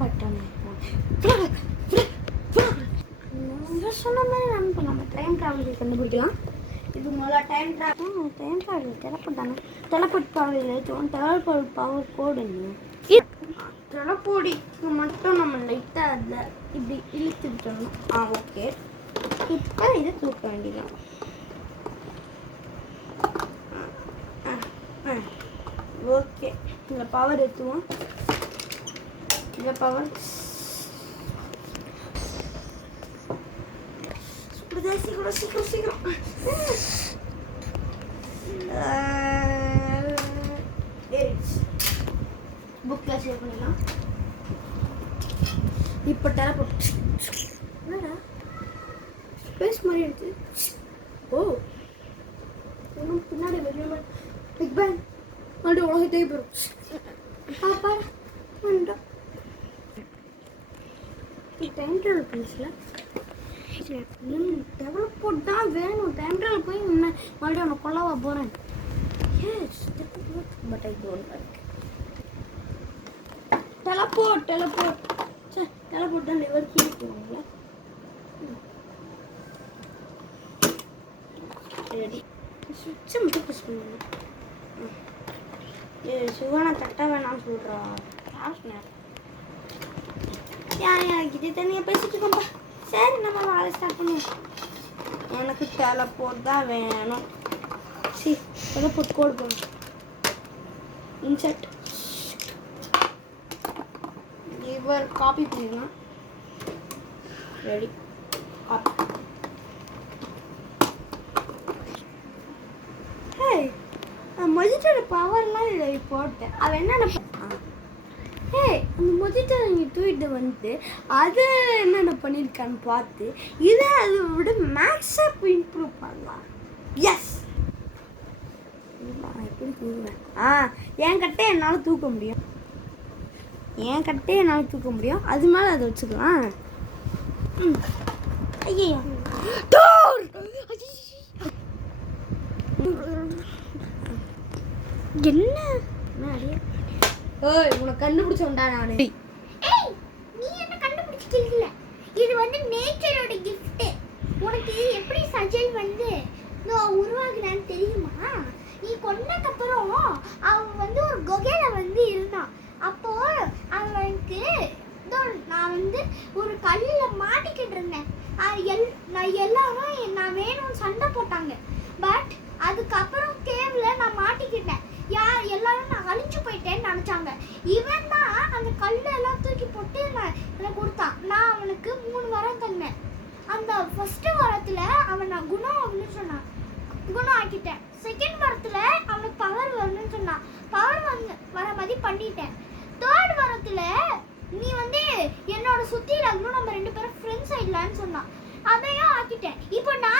Button சொன்ன மாதிரி நம்ம நம்ம டைம் ட்ராவல் கண்டுபிடிக்கலாம். இது முதல்ல டைம் ட்ராவல் டெலபோர்ட் தானே. டெலபோர்ட் பவர் ஏற்றுவோம். டெலபோர்ட் பவர் கோடுங்க. டெலபோர்டிக்கு மட்டும் நம்ம லைட்டாக அதில் இப்படி இழுத்து விட்டோம்னா ஓகே. இப்போ இதை தூக்க வேண்டியதான். ஓகே, இந்த பவர் ஏற்றுவோம். இந்த பவர் சீக்கிரம் சீக்கிரம் சீக்கிரம் புக்கில் சேவ் பண்ணிடலாம். இப்போ டெலபோர்ட் என்னடா ஸ்பேஸ் மாதிரி எடுத்து இன்னும் பின்னாடி வெளியே பிக் பேங் மறுபடியும் உலகத்தையே போயிடும். பாப்பா வேண்டாம். டைம் ட்ராவல் பண்ணிச்சுல டெவலப் தான் வேணும். டைம் ட்ராவல் போய் மறுபடியும் அவனை கொல்லவா போகிறேன். But I don't like teleport. Teleport தான் லிவர் கீழே போவாங்களா. ரெடி. சுவிட்சை மட்டும் ப்ரெஸ் பண்ணுங்க. சிவானா தட்ட வேணாம்னு சொல்கிறா. யார்கிட்ட தனியாக பேசிட்டு இருக்கோம்ப்பா. சரி, நம்ம வேலை ஸ்டார்ட் பண்ணுவோம். எனக்கு டெலபோர்ட் தான் வேணும். சரி, டெலபோர்ட் கோடு போகணும். இன்சர்ட் லிவர் காப்பி பண்ணிடலாம். ரெடி. காப்பி. மொஜிட்டோட பவர்லாம் இதில் போட்டேன். அவன் என்னென்ன அந்த மொஜிட்டோ நீங்கள் தூக்கிட்டு வந்து அதை என்னென்ன பண்ணியிருக்கான்னு பார்த்து இதை அதை விட மேக்ஸப் இம்ப்ரூவ் பண்ணலாம். எஸ், நான் எப்படி தூக்குவேன்? என் கட்டை என்னால் தூக்க முடியும். அது மேலே அதை வச்சுக்கலாம். ஐயோ என்ன உனக்கு கண்டுபிடிச்சோண்டா நானு. நீ என்ன கண்டுபிடிச்சிட்டீங்கல்ல, இது வந்து நேச்சரோட கிஃப்ட். உனக்கு எப்படி சஜல் வந்து உருவாகுறான்னு தெரியுமா? நீ கொன்னதுக்கப்புறம் அவன் வந்து ஒரு குகையில வந்து இருந்தான். அப்போ அவனுக்கு நான் வந்து ஒரு கல்லில் மாட்டிக்கிட்டு இருந்தேன். எல்லாரும் நான் வேணும்னு சண்டை போட்டாங்க. பட் அதுக்கப்புறம் கேவ்ல நான் மாட்டிக்கிட்டேன். எல்லாரும் நான் அழிஞ்சு போயிட்டேன்னு நினச்சாங்க. இவன் தான் அந்த கல்லெல்லாம் தூக்கி போட்டு எனக்கு கொடுத்தான். நான் அவனுக்கு 3 வாரம் தந்தேன். அந்த ஃபர்ஸ்ட் வாரத்தில் அவன் நான் குணம் அப்படின்னு சொன்னான். குணம் ஆக்கிட்டேன். செகண்ட் வாரத்தில் அவனுக்கு பவர் வரணும்னு சொன்னான். பவர் வர மாதிரி பண்ணிட்டேன். தேர்ட் வாரத்தில் நீ என்னோட சுற்றி இருக்கணும், நம்ம 2 பேரும் ஃப்ரெண்ட்ஸ் ஆயிடலான்னு சொன்னான். அதையும் ஆக்கிட்டேன். இப்போ நான்